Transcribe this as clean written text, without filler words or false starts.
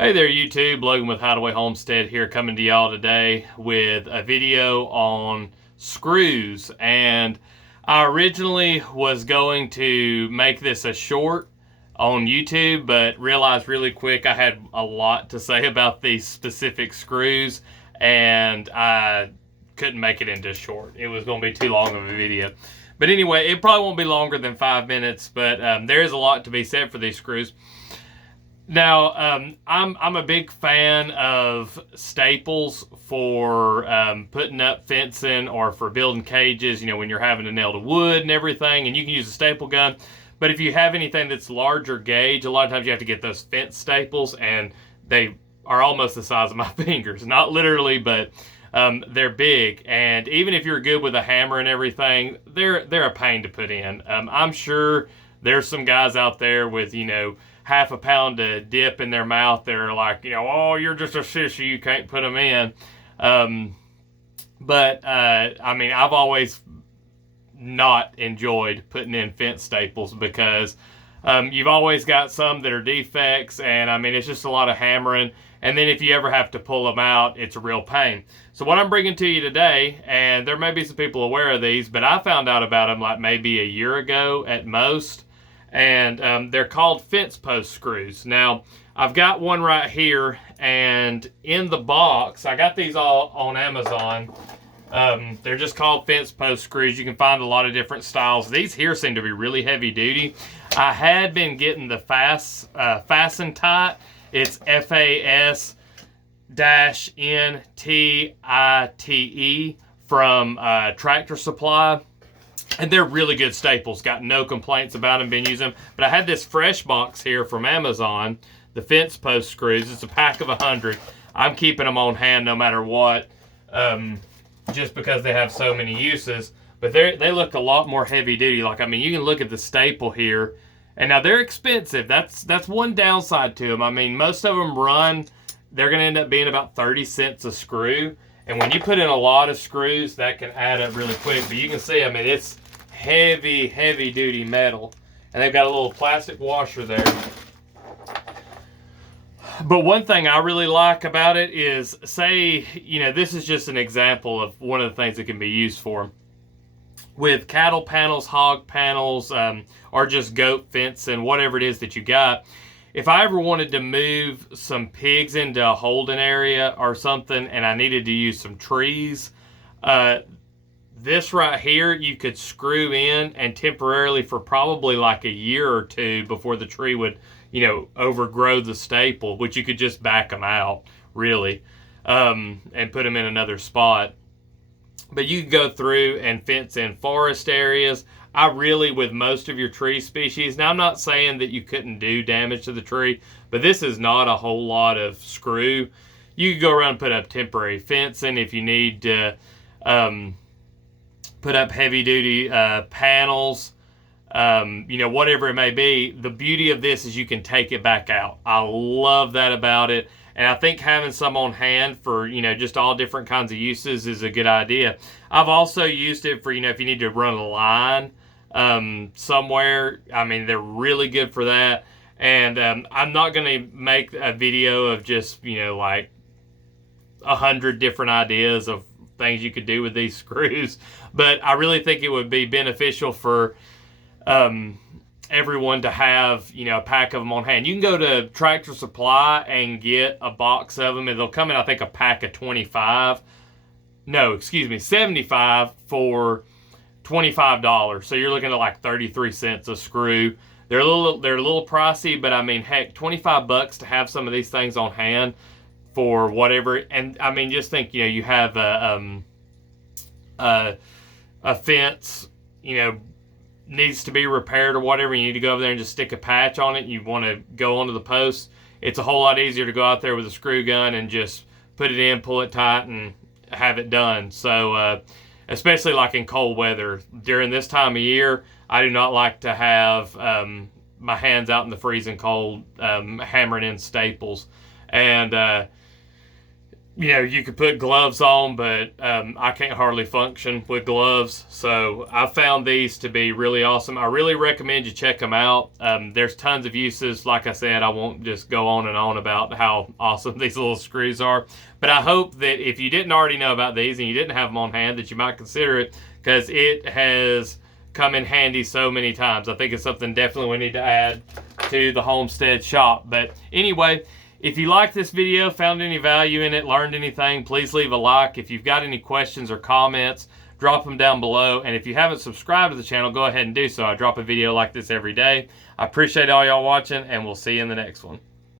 Hey there YouTube, Logan with Hideaway Homestead here, coming to y'all today with a video on screws. And I originally was going to make this a short on YouTube, but realized really quick I had a lot to say about these specific screws and I couldn't make it into a short. It was going to be too long of a video. But anyway, it probably won't be longer than 5 minutes, but there is a lot to be said for these screws. Now, I'm a big fan of staples for putting up fencing or for building cages, when you're having to nail the wood and everything, and you can use a staple gun. But if you have anything that's larger gauge, a lot of times you have to get those fence staples, and they are almost the size of my fingers. Not literally, but they're big. And even if you're good with a hammer and everything, they're a pain to put in. I'm sure there's some guys out there with, half a pound of dip in their mouth. They're like, oh, you're just a sissy, you can't put them in. But I've always not enjoyed putting in fence staples because you've always got some that are defects, and it's just a lot of hammering. And then if you ever have to pull them out, it's a real pain. So what I'm bringing to you today, and there may be some people aware of these, but I found out about them like maybe a year ago at most. And they're called fence post screws. Now, I've got one right here, and in the box, I got these all on Amazon. They're just called fence post screws. You can find a lot of different styles. These here seem to be really heavy duty. I had been getting the Fasten Tight. It's FAS-NTITE from Tractor Supply. And they're really good staples. Got no complaints about them, been using them. But I had this fresh box here from Amazon, the fence post screws. It's a pack of 100. I'm keeping them on hand no matter what, just because they have so many uses. But they look a lot more heavy duty. You can look at the staple here. And now they're expensive. That's one downside to them. Most of them they're going to end up being about 30 cents a screw. And when you put in a lot of screws, that can add up really quick. But you can see, it's heavy, heavy duty metal. And they've got a little plastic washer there. But one thing I really like about it is, say, this is just an example of one of the things that can be used for. With cattle panels, hog panels, or just goat fence and whatever it is that you got. If I ever wanted to move some pigs into a holding area or something and I needed to use some trees, this right here you could screw in and temporarily for probably like a year or two before the tree would, overgrow the staple, which you could just back them out, really, and put them in another spot. But you could go through and fence in forest areas. With most of your tree species, now I'm not saying that you couldn't do damage to the tree, but this is not a whole lot of screw. You could go around and put up temporary fencing if you need to put up heavy duty panels, whatever it may be. The beauty of this is you can take it back out. I love that about it. And I think having some on hand for, just all different kinds of uses is a good idea. I've also used it for, if you need to run a line somewhere. They're really good for that. And I'm not going to make a video of just, 100 different ideas of things you could do with these screws. But I really think it would be beneficial for everyone to have, a pack of them on hand. You can go to Tractor Supply and get a box of them, and they'll come in, I think, a pack of 75. No, excuse me, 75 for $25. So you're looking at like 33 cents a screw. They're a little pricey, but heck, 25 bucks to have some of these things on hand for whatever. And just think, you have a fence, needs to be repaired or whatever. You need to go over there and just stick a patch on it. You want to go onto the post. It's a whole lot easier to go out there with a screw gun and just put it in, pull it tight, and have it done. So, especially like in cold weather during this time of year, I do not like to have my hands out in the freezing cold hammering in staples. And you could put gloves on, but I can't hardly function with gloves. So I found these to be really awesome. I really recommend you check them out. There's tons of uses. Like I said, I won't just go on and on about how awesome these little screws are. But I hope that if you didn't already know about these and you didn't have them on hand, that you might consider it, because it has come in handy so many times. I think it's something definitely we need to add to the Homestead shop. But anyway, if you liked this video, found any value in it, learned anything, please leave a like. If you've got any questions or comments, drop them down below. And if you haven't subscribed to the channel, go ahead and do so. I drop a video like this every day. I appreciate all y'all watching, and we'll see you in the next one.